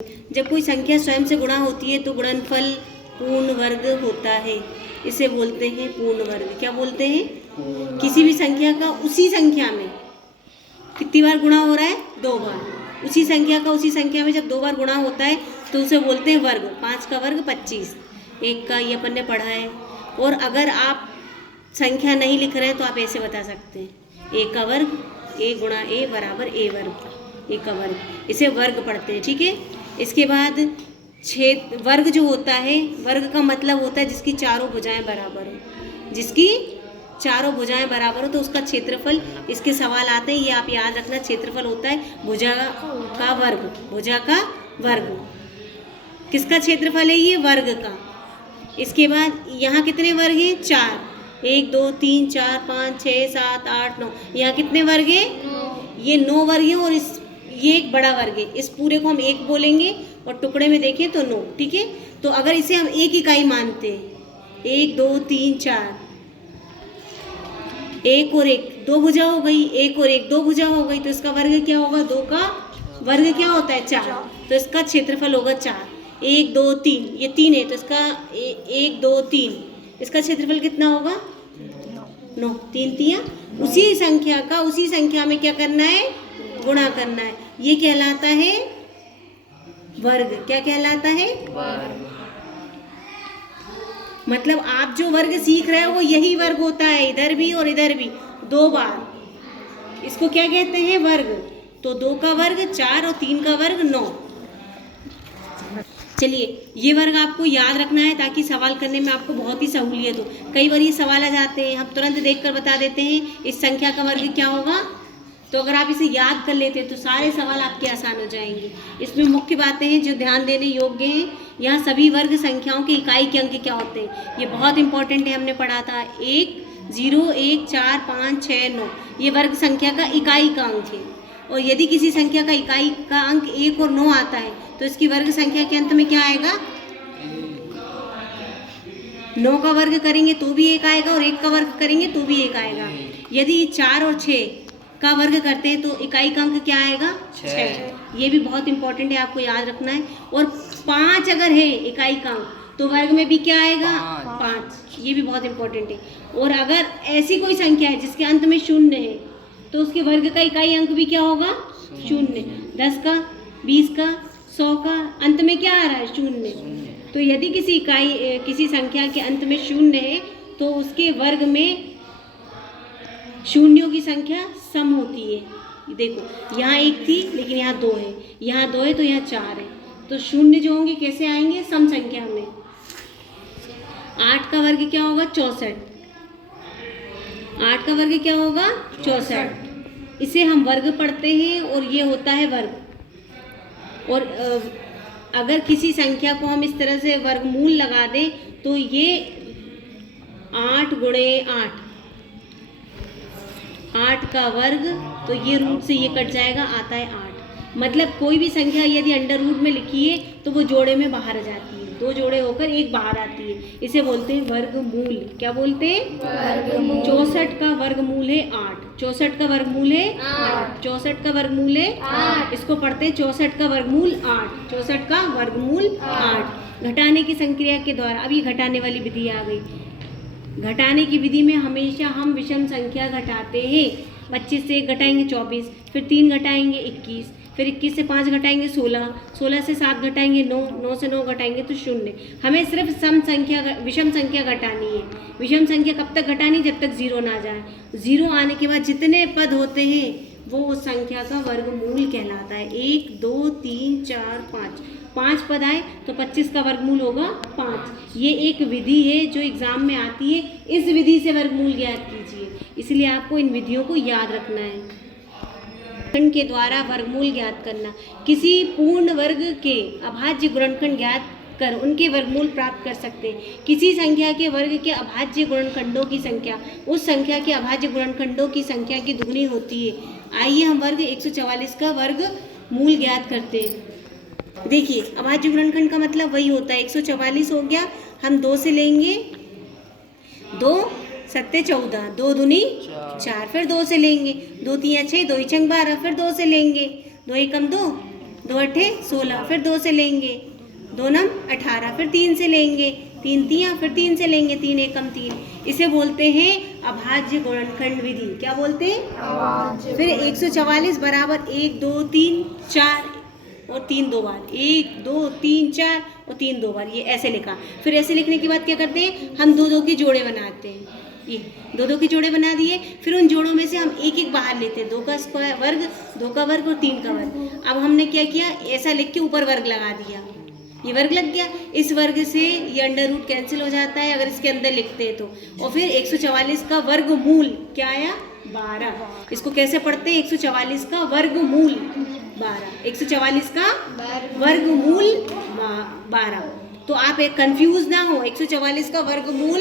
जब कोई संख्या स्वयं से गुणा होती है तो गुणनफल पूर्ण वर्ग होता है, इसे बोलते हैं पूर्ण वर्ग। क्या बोलते हैं? किसी भी संख्या का उसी संख्या में कितनी बार गुणा हो रहा है? 2 बार। उसी संख्या का उसी संख्या में जब 2 बार गुणा होता है तो उसे बोलते हैं वर्ग। 5 का वर्ग 25, 1 का ये अपन ने पढ़ा है। और अगर आप संख्या नहीं लिख रहे हैं तो आप ऐसे बता सकते हैं, 1 का वर्ग a गुणा a बराबर a वर्ग, 1 का वर्ग, इसे वर्ग पढ़ते हैं। ठीक है। इसके बाद वर्ग जो होता है, वर्ग का मतलब होता है जिसकी चारों भुजाएं बराबर हो, जिसकी चारों भुजाएं बराबर हो तो उसका क्षेत्रफल। इसके सवाल आते हैं, ये आप याद रखना, क्षेत्रफल होता है भुजा का वर्ग। भुजा का वर्ग किसका क्षेत्रफल है? ये वर्ग का। इसके बाद यहाँ कितने वर्ग हैं? 4, 1 2 3 4 5 6 7 8 9। यहाँ कितने वर्ग हैं? ये 9 वर्ग हैं। और ये एक बड़ा वर्ग है, इस पूरे को हम 1 बोलेंगे और टुकड़े में देखें तो 9। ठीक है। तो अगर इसे हम एक इकाई मानते हैं, 1 2 3 4, 1 और 1 2 भुजा हो गई, 1 और 1 2 भुजा हो गई, तो इसका वर्ग क्या होगा? 2 का वर्ग क्या होता है? 4। तो इसका क्षेत्रफल होगा 4। 1 2 3, ये 3 है तो इसका 1 2 3, इसका क्षेत्रफल कितना होगा? 9। 3 तिया उसी संख्या का उसी संख्या में क्या करना है? गुणा करना है। ये कहलाता है वर्ग। क्या कहलाता है? वर्ग। मतलब आप जो वर्ग सीख रहे हो वो यही वर्ग होता है, इधर भी और इधर भी 2 बार। इसको क्या कहते हैं? वर्ग। तो 2 का वर्ग 4 और 3 का वर्ग 9। चलिए, ये वर्ग आपको याद रखना है ताकि सवाल करने में आपको बहुत ही सहूलियत हो। कई बार ये सवाल आ जाते हैं, हम तुरंत देखकर बता देते हैं इस संख्या का वर्ग क्या होगा। तो अगर आप इसे याद कर लेते हैं तो सारे सवाल आपके आसान हो जाएंगे। इसमें मुख्य बातें हैं जो ध्यान देने योग्य हैं। यहाँ सभी वर्ग संख्याओं के इकाई के अंक क्या होते हैं, ये बहुत इंपॉर्टेंट है, हमने पढ़ा था। 1 0 1 4 5 6 9, ये वर्ग संख्या का इकाई का अंक है। और यदि किसी संख्या का इकाई का अंक 1 और 9 आता है तो इसकी वर्ग संख्या के अंत में क्या आएगा? 9 का वर्ग करेंगे तो भी 1 आएगा और 1 का वर्ग करेंगे तो भी 1 आएगा। यदि 4 और 6 का वर्ग करते हैं तो इकाई का अंक क्या आएगा? 6। ये भी बहुत इंपॉर्टेंट है, आपको याद रखना है। और 5 अगर है इकाई का अंक तो वर्ग में भी क्या आएगा? 5। ये भी बहुत इंपॉर्टेंट है। और अगर ऐसी कोई संख्या है जिसके अंत में 0 है तो उसके वर्ग का इकाई अंक भी क्या होगा? 0। 10 का, 20 का, 100 का अंत में क्या आ रहा है? 0। तो यदि किसी संख्या के अंत में 0 है तो उसके वर्ग में शून्यों की संख्या सम होती है। देखो, यहाँ 1 थी लेकिन यहाँ 2 है, यहाँ 2 है तो यहाँ 4 है। तो शून्य जो होंगे कैसे आएंगे? सम संख्या में। 8 का वर्ग क्या होगा? 64। 8 का वर्ग क्या होगा? 64। इसे हम वर्ग पढ़ते हैं और ये होता है वर्ग। और अगर किसी संख्या को हम इस तरह से वर्गमूल लगा दें तो ये 8 गुणे 8 का वर्ग, तो ये रूट से ये कट जाएगा, आता है 8। मतलब कोई भी संख्या यदि अंडर रूट में लिखी है तो वो जोड़े में बाहर आ जाती है, 2 जोड़े होकर एक बाहर आती है। इसे बोलते हैं वर्गमूल। क्या बोलते हैं? वर्गमूल। 64 का वर्गमूल है 8। 64 का वर्गमूल है 8। 64 का वर्गमूल है 8। इसको पढ़ते हैं 64 का वर्गमूल 8। 64 का वर्गमूल 8। घटाने की संक्रिया के द्वारा, अब ये घटाने वाली विधि आ गई। घटाने की विधि में हमेशा हम विषम संख्या घटाते हैं। 25 से 1 घटाएंगे 24, फिर 3 घटाएंगे 21, फिर 21 से 5 घटाएंगे 16, 16 से 7 घटाएंगे 9, 9 से 9 घटाएंगे तो 0। हमें सिर्फ विषम संख्या घटानी है। विषम संख्या कब तक घटानी? जब तक 0 ना जाए। 0 आने के बाद जितने पद होते हैं वो उस संख्या का वर्गमूल कहलाता है। 1 2 3 4 5, 5 पद आए तो 25 का वर्गमूल होगा 5। ये एक विधि है जो एग्जाम में आती है। इस विधि से वर्गमूल ज्ञात कीजिए, इसलिए आपको इन विधियों को याद रखना है। के द्वारा वर्गमूल ज्ञात करना। किसी पूर्ण वर्ग के अभाज्य गुणनखंड ज्ञात कर उनके वर्गमूल प्राप्त कर सकते हैं। किसी संख्या के वर्ग के अभाज्य गुणनखंडों की संख्या उस संख्या के अभाज्य गुणनखंडों की संख्या की दुगनी होती है। आइए हम वर्ग 144 का वर्गमूल ज्ञात करते हैं। देखिए, अभाज्य गुणनखंड का मतलब वही होता है। 144 हो गया, हम 2 से लेंगे, 2 7 14, 2 दूनी 4, फिर 2 से लेंगे, 2 3 6, 2 छंग 12, फिर 2 से लेंगे, 2 एकम 2, 2 अट्ठे 16, फिर 2 से लेंगे, 2 नम 18, फिर 3 से लेंगे, 3 तियां, फिर 3 से लेंगे, 3 एकम 3। इसे बोलते हैं अभाज्य गुणनखंड विधि। क्या बोलते हैं? फिर 144 बराबर 1 2 3 4 और 3 2 बार, 1 2 3 4 और 3 2 बार, ये ऐसे लिखा। फिर ऐसे लिखने के बाद क्या करते हैं, हम 2 2 के जोड़े बनाते हैं। ये 2 2 के जोड़े बना दिए, फिर उन जोड़ों में से हम एक एक बाहर लेते हैं, 2 का स्क्वायर वर्ग, 2 का वर्ग और 3 का वर्ग। अब हमने क्या किया, ऐसा लिख के ऊपर वर्ग लगा दिया, ये वर्ग लग गया। इस वर्ग से ये अंडर रूट कैंसिल हो जाता है अगर इसके अंदर लिखते हैं तो। और फिर 144 का वर्गमूल क्या आया, 12। इसको कैसे पढ़ते हैं, 144 का वर्गमूल 12, 144 का वर्गमूल 12। तो आप एक कंफ्यूज ना हो, 144 का वर्गमूल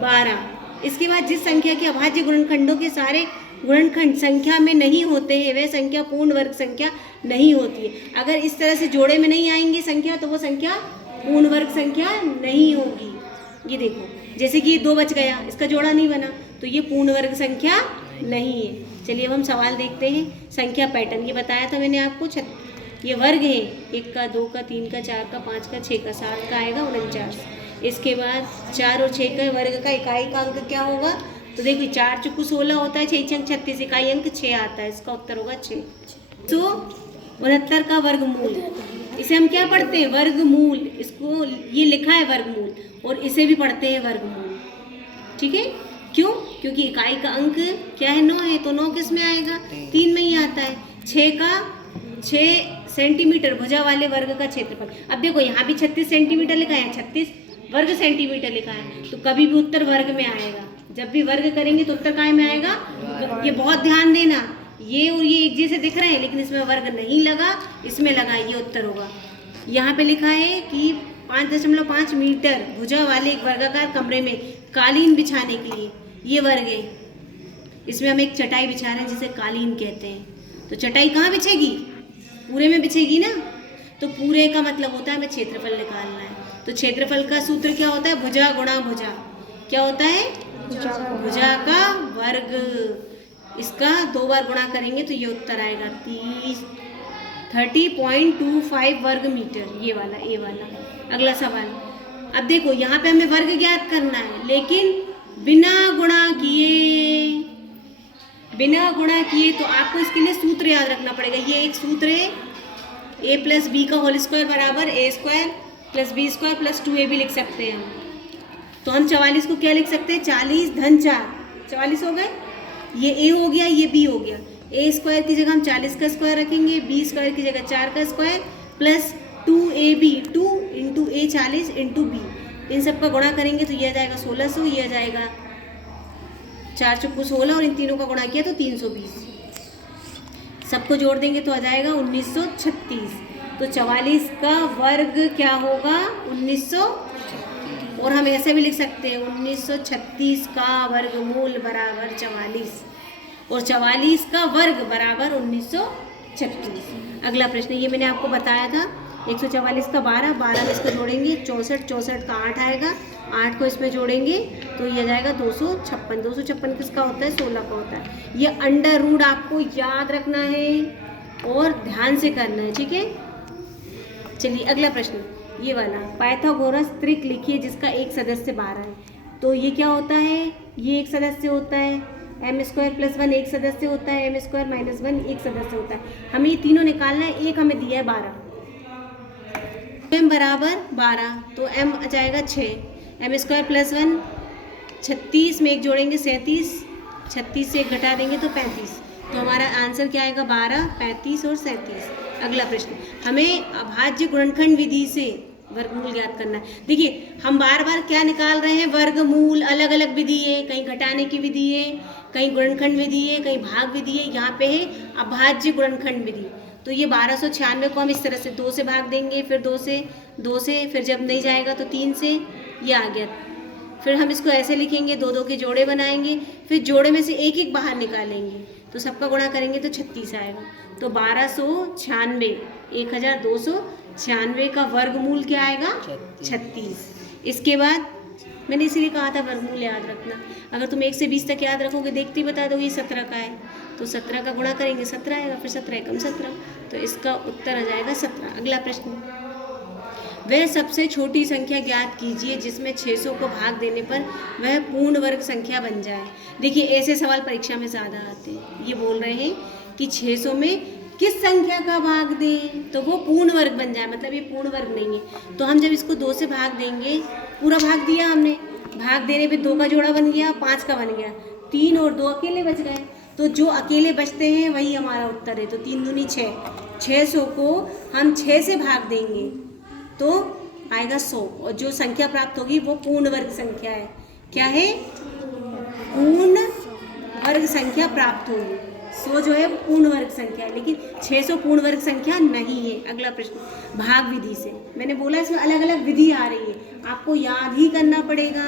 12। इसके बाद जिस संख्या के अभाज्य गुणनखंडों के सारे गुणनखंड संख्या में नहीं होते हैं, वह संख्या पूर्ण वर्ग संख्या नहीं होती है। अगर इस तरह से जोड़े में नहीं आएंगी संख्या तो वो संख्या पूर्ण वर्ग संख्या नहीं होगी। ये देखो, जैसे कि 2 बच गया, इसका जोड़ा नहीं बना तो ये पूर्ण वर्ग संख्या नहीं है। चलिए अब हम सवाल देखते हैं। संख्या पैटर्न ये बताया था मैंने आपको, ये वर्ग है, 1 का 2 का 3 का 4 का 5 का 6 का 7 का आएगा 49। इसके बाद 4 और 6 का वर्ग का इकाई का अंक क्या होगा, तो देखिए 4 चुकू 16 होता है, 6 छंग 36, इकाई अंक 6 आता है, इसका उत्तर होगा 6। 169 का वर्गमूल, इसे हम क्या पढ़ते हैं, वर्गमूल। इसको ये लिखा है वर्गमूल और इसे भी पढ़ते हैं वर्गमूल, ठीक है। क्यों? क्योंकि इकाई का अंक क्या है, 9 है, तो 9 किस में आएगा, 3 में ही आता है। 6 सेंटीमीटर भुजा वाले वर्ग का क्षेत्रफल। अब देखो यहाँ भी 36 सेंटीमीटर लिखा है, 36 वर्ग सेंटीमीटर लिखा है, तो कभी भी उत्तर वर्ग में आएगा। जब भी वर्ग करेंगे तो उत्तर काय में आएगा, ये बहुत ध्यान देना, ये और ये एक जैसे दिख रहे हैं लेकिन इसमें वर्ग नहीं लगा, इसमें लगा, ये उत्तर होगा। यहाँ पे लिखा है कि 5.5 मीटर भुजा वाले एक वर्गाकार कमरे में कालीन बिछाने के लिए, ये वर्ग है। इसमें हम एक चटाई बिछा रहे हैं जिसे कालीन कहते हैं। तो चटाई कहाँ बिछेगी, पूरे में बिछेगी ना, तो पूरे का मतलब होता है हमें क्षेत्रफल निकालना है। तो क्षेत्रफल का सूत्र क्या होता है, भुजा गुणा भुजा। क्या होता है, भुजा का वर्ग। इसका 2 बार गुणा करेंगे तो ये उत्तर आएगा 30.25 वर्ग मीटर, ये वाला, ये वाला। अगला सवाल, अब देखो यहाँ पे हमें वर्ग ज्ञात करना है लेकिन बिना गुणा किए, तो आपको इसके लिए सूत्र याद रखना पड़ेगा। ये एक सूत्र है, a + b का होल स्क्वायर बराबर a² + b² + 2ab लिख सकते हैं हम। तो हम 44 को क्या लिख सकते हैं, 40 धन 4, 44 हो गए। ये a हो गया, ये b हो गया। a² की जगह हम 40 का स्क्वायर रखेंगे, b² की जगह 4 का square plus 2ab, 2 × a 40 × b, इन सब का गुणा करेंगे तो ये आ जाएगा 1600, ये आ जाएगा 4 चुक्कू 16 और इन तीनों का गुणा किया तो 320। सबको जोड़ देंगे तो आ जाएगा 1936। तो 44 का वर्ग क्या होगा, 1936। और हम ऐसे भी लिख सकते हैं 1936 का वर्गमूल बराबर 44 और 44 का वर्ग बराबर 1936। अगला प्रश्न, ये मैंने आपको बताया था 144 का 12, 12 में इसको जोड़ेंगे 64, 64 का 8 आएगा, 8 को इसमें जोड़ेंगे तो ये जाएगा 256। 256 किसका होता है, 16 का होता है। ये अंडर रूट आपको याद रखना है और ध्यान से करना है, ठीक है। चलिए अगला प्रश्न, ये वाला, पाइथागोरस त्रिक लिखिए जिसका एक सदस्य 12 है। तो ये क्या होता है, ये एक सदस्य होता है, m² + 1 एक सदस्य होता है, m² - 1 एक सदस्य होता है। हमें ये तीनों निकालना है, एक हमें दिया है 12, m बराबर 12 तो m आ जाएगा 6, m² + 1 36 में एक जोड़ेंगे 37, 36 से एक घटा देंगे तो 35। तो हमारा आंसर क्या आएगा, 12, 35 और 37। अगला प्रश्न, हमें अभाज्य गुणनखंड विधि से वर्गमूल ज्ञात करना है। देखिए हम बार बार क्या निकाल रहे हैं, वर्गमूल। अलग अलग विधि है, कहीं घटाने की विधि है, कहीं गुणनखंड विधि है, कहीं भाग विधि है। यहाँ पे है अभाज्य गुणनखंड विधि। तो ये 1296 को हम इस तरह से 2 से भाग देंगे, फिर 2 से, फिर जब नहीं जाएगा तो 3 से, ये आ गया। फिर हम इसको ऐसे लिखेंगे, 2 2 के जोड़े बनाएंगे, फिर जोड़े में से एक एक बाहर निकालेंगे तो सबका गुणा करेंगे तो 36 आएगा। तो 1296, 1296 का वर्गमूल क्या आएगा, 36। इसके बाद मैंने इसीलिए कहा था वर्गमूल याद रखना। अगर तुम 1 से 20 तक याद रखोगे, देखते ही बता दोगे 17 का है, तो 17 का गुणा करेंगे 17 आएगा, फिर 17 एकम 17, तो इसका उत्तर आ जाएगा 17। अगला प्रश्न, वह सबसे छोटी संख्या ज्ञात कीजिए जिसमें 600 को भाग देने पर वह पूर्ण वर्ग संख्या बन जाए। देखिए ऐसे सवाल परीक्षा में ज़्यादा आते हैं। ये बोल रहे हैं कि 600 में किस संख्या का भाग दें तो वो पूर्ण वर्ग बन जाए, मतलब ये पूर्ण वर्ग नहीं है। तो हम जब इसको 2 से भाग देंगे, पूरा भाग दिया हमने, भाग देने पे 2 का जोड़ा बन गया, 5 का बन गया, 3 और 2 अकेले बच गए। तो जो अकेले बचते हैं वही हमारा उत्तर है। तो 3 दूनी 6, 600 को हम 6 से भाग देंगे तो आएगा 100, और जो संख्या प्राप्त होगी वो पूर्ण वर्ग संख्या है। क्या है? पूर्ण वर्ग संख्या प्राप्त होगी। 100 जो है पूर्ण वर्ग संख्या है, लेकिन 600 पूर्ण वर्ग संख्या नहीं है। अगला प्रश्न, भाग विधि से, मैंने बोला इसमें अलग अलग विधि आ रही है, आपको याद ही करना पड़ेगा।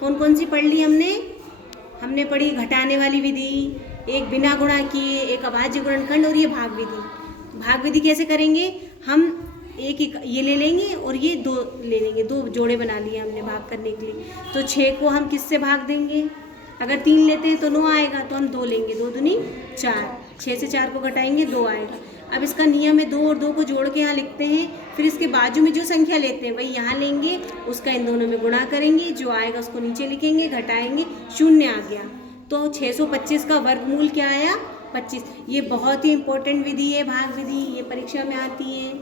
कौन कौन सी पढ़ ली हमने पढ़ी घटाने वाली विधि, एक बिना गुणा किए, एक अभाज्य गुणनखंड, और ये भाग विधि। भाग विधि कैसे करेंगे? हम एक ये ले लेंगे और ये 2 ले लेंगे, 2 जोड़े बना लिए हमने भाग करने के लिए। तो 6 को हम किससे भाग देंगे? अगर 3 लेते हैं तो 9 आएगा, तो हम 2 लेंगे, 2 दूनी 4, 6 से 4 को घटाएंगे 2 आएगा। अब इसका नियम है 2 और 2 को जोड़ के यहाँ लिखते हैं, फिर इसके बाजू में जो संख्या लेते हैं वही यहाँ लेंगे, उसका इन दोनों में गुणा करेंगे, जो आएगा उसको नीचे लिखेंगे, घटाएंगे, 0 आ गया। तो 625 का वर्गमूल क्या आया? 25। ये बहुत ही इंपॉर्टेंट विधि है भाग विधि, ये परीक्षा में आती है।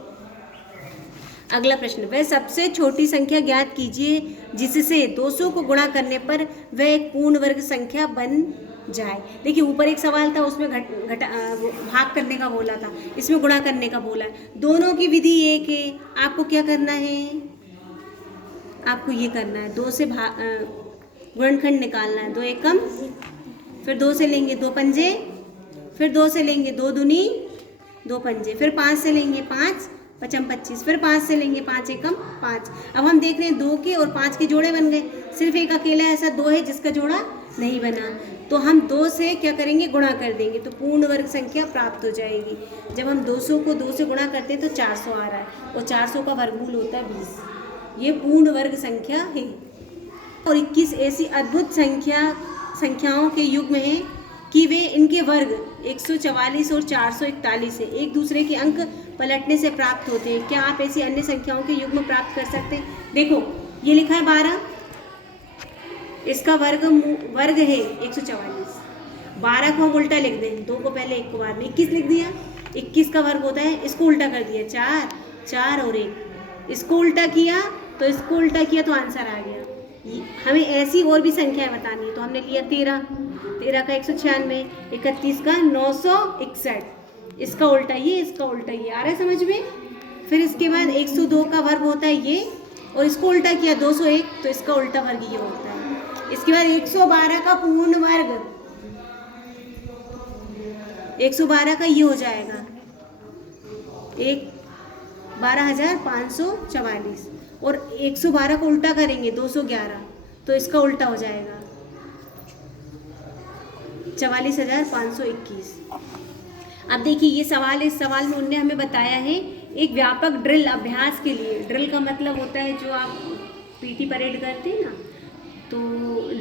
अगला प्रश्न, वह सबसे छोटी संख्या ज्ञात कीजिए जिससे 200 को गुणा करने पर वह एक पूर्ण वर्ग संख्या बन जाए। देखिए ऊपर एक सवाल था, उसमें भाग करने का बोला था, इसमें गुणा करने का बोला है। दोनों की विधि एक है। आपको क्या करना है? आपको ये करना है, 2 से गुणनखंड निकालना है। 2 एकम, फिर 2 से लेंगे 2 पंजे, फिर 2 से लेंगे 2 दूनी 2 पंजे, फिर 5 से लेंगे 5 पचम 25, फिर 5 से लेंगे 5 एकम 5। अब हम देख रहे हैं 2 के और 5 के जोड़े बन गए, सिर्फ एक अकेला ऐसा 2 है जिसका जोड़ा नहीं बना, तो हम 2 से क्या करेंगे? गुणा कर देंगे, तो पूर्ण वर्ग संख्या प्राप्त हो जाएगी। जब हम 200 को 2 से गुणा करते हैं तो 400 आ रहा है, और 400 का वर्गमूल होता है 20। ये पूर्ण वर्ग संख्या है। और 21 ऐसी अद्भुत संख्याओं के युग्म हैं कि वे इनके वर्ग 144 और 441 है, एक दूसरे के अंक पलटने से प्राप्त होते हैं। क्या आप ऐसी अन्य संख्याओं के युग्म प्राप्त कर सकते हैं? देखो ये लिखा है 12, इसका वर्ग है 144। 12 को हम उल्टा लिख दें, 2 को पहले 1 को बाद में 21 लिख दिया। 21 का वर्ग होता है, इसको उल्टा कर दिया 4, 4 और 1, इसको उल्टा किया तो आंसर आ गया। हमें ऐसी और भी संख्याएं बतानी है, तो हमने लिया 13 का 196, 31 का 961, इसका उल्टा ये, इसका उल्टा ये, आ रहा है समझ में? फिर इसके बाद 102 का वर्ग होता है ये, और इसको उल्टा किया 201, तो इसका उल्टा वर्ग ये होता है। इसके बाद 112 का पूर्ण वर्ग, 112 का ये हो जाएगा 12,544, और 112 को उल्टा करेंगे 211, तो इसका उल्टा हो जाएगा 44,521। अब देखिए ये सवाल है, इस सवाल में उन्होंने हमें बताया है एक व्यापक ड्रिल अभ्यास के लिए। ड्रिल का मतलब होता है जो आप पीटी परेड करते हैं ना, तो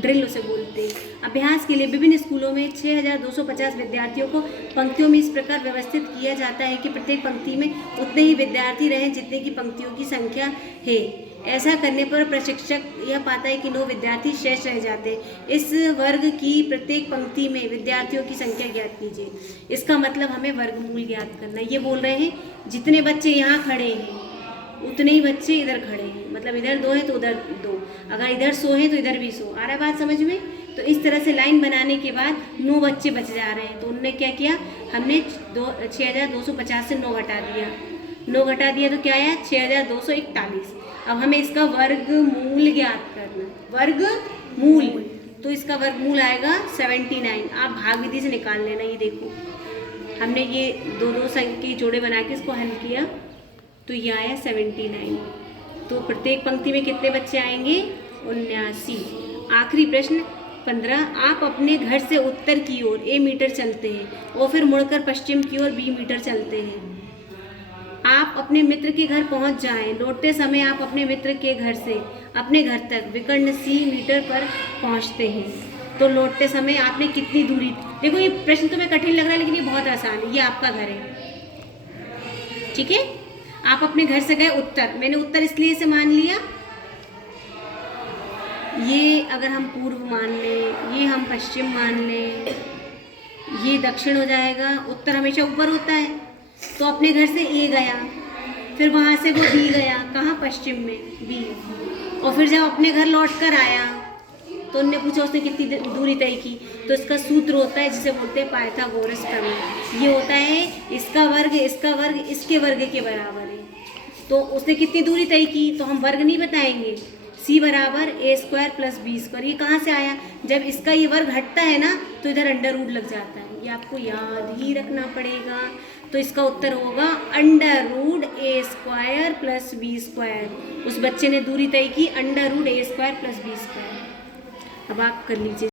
ड्रिल उसे बोलते हैं। अभ्यास के लिए विभिन्न स्कूलों में 6,250 विद्यार्थियों को पंक्तियों में इस प्रकार व्यवस्थित किया जाता है कि प्रत्येक पंक्ति में उतने ही विद्यार्थी रहें जितने की पंक्तियों की संख्या है। ऐसा करने पर प्रशिक्षक यह पाता है कि 9 विद्यार्थी शेष रह जाते हैं। इस वर्ग की प्रत्येक पंक्ति में विद्यार्थियों की संख्या ज्ञात कीजिए। इसका मतलब हमें वर्गमूल ज्ञात करना है। ये बोल रहे हैं जितने बच्चे यहाँ खड़े हैं उतने ही बच्चे इधर खड़े हैं, मतलब इधर 2 है तो उधर 2, अगर इधर 100 है तो इधर भी 100। आ रहा है बात समझ में? तो इस तरह से लाइन बनाने के बाद 9 बच्चे बच जा रहे हैं, तो उनने क्या किया, हमने 6,250 से 9 घटा दिया, 9 घटा दिया तो क्या आया 6,241। अब हमें इसका वर्गमूल ज्ञात करना, वर्गमूल, तो इसका वर्गमूल आएगा 79। आप भाग विधि से निकाल लेना। ये देखो हमने ये 2 संख्या के जोड़े बना के इसको हल किया तो ये आया 79। तो प्रत्येक पंक्ति में कितने बच्चे आएंगे? 79। आखिरी प्रश्न 15, आप अपने घर से उत्तर की ओर a मीटर चलते हैं और फिर मुड़कर पश्चिम की ओर b मीटर चलते हैं। आप अपने मित्र के घर पहुंच जाएं। लौटते समय आप अपने मित्र के घर से अपने घर तक विकर्ण c मीटर पर पहुंचते हैं। तो लौटते समय आपने कितनी दूरी देखो ये प्रश्न तुम्हें कठिन लग रहा है लेकिन ये बहुत आसान है। ये आपका घर है, ठीक है। आप अपने घर से गए उत्तर, मैंने उत्तर इसलिए से मान लिया, ये अगर हम पूर्व मान लें, ये हम पश्चिम मान लें, ये दक्षिण हो जाएगा। उत्तर हमेशा ऊपर होता है, तो अपने घर से ए गया, फिर वहाँ से वो बी गया, कहाँ, पश्चिम में बी, और फिर जब अपने घर लौट कर आया तो उनने पूछा उसने कितनी दूरी तय की, तो इसका सूत्र होता है जिसे बोलते हैं पाइथागोरस प्रमेय। ये होता है इसका वर्ग इसके वर्ग के बराबर है। तो उसने कितनी दूरी तय की, तो हम वर्ग नहीं बताएंगे, c बराबर a square plus B square. ये कहाँ से आया, जब इसका ये वर्ग हटता है ना तो इधर अंडर रूट लग जाता है, ये आपको याद ही रखना पड़ेगा। तो इसका उत्तर होगा अंडर रूट ए स्क्वायर प्लस बी स्क्वायर। उस बच्चे ने दूरी तय की अंडर रूट ए स्क्वायर प्लस बी स्क्वायर। अब आप कर लीजिए।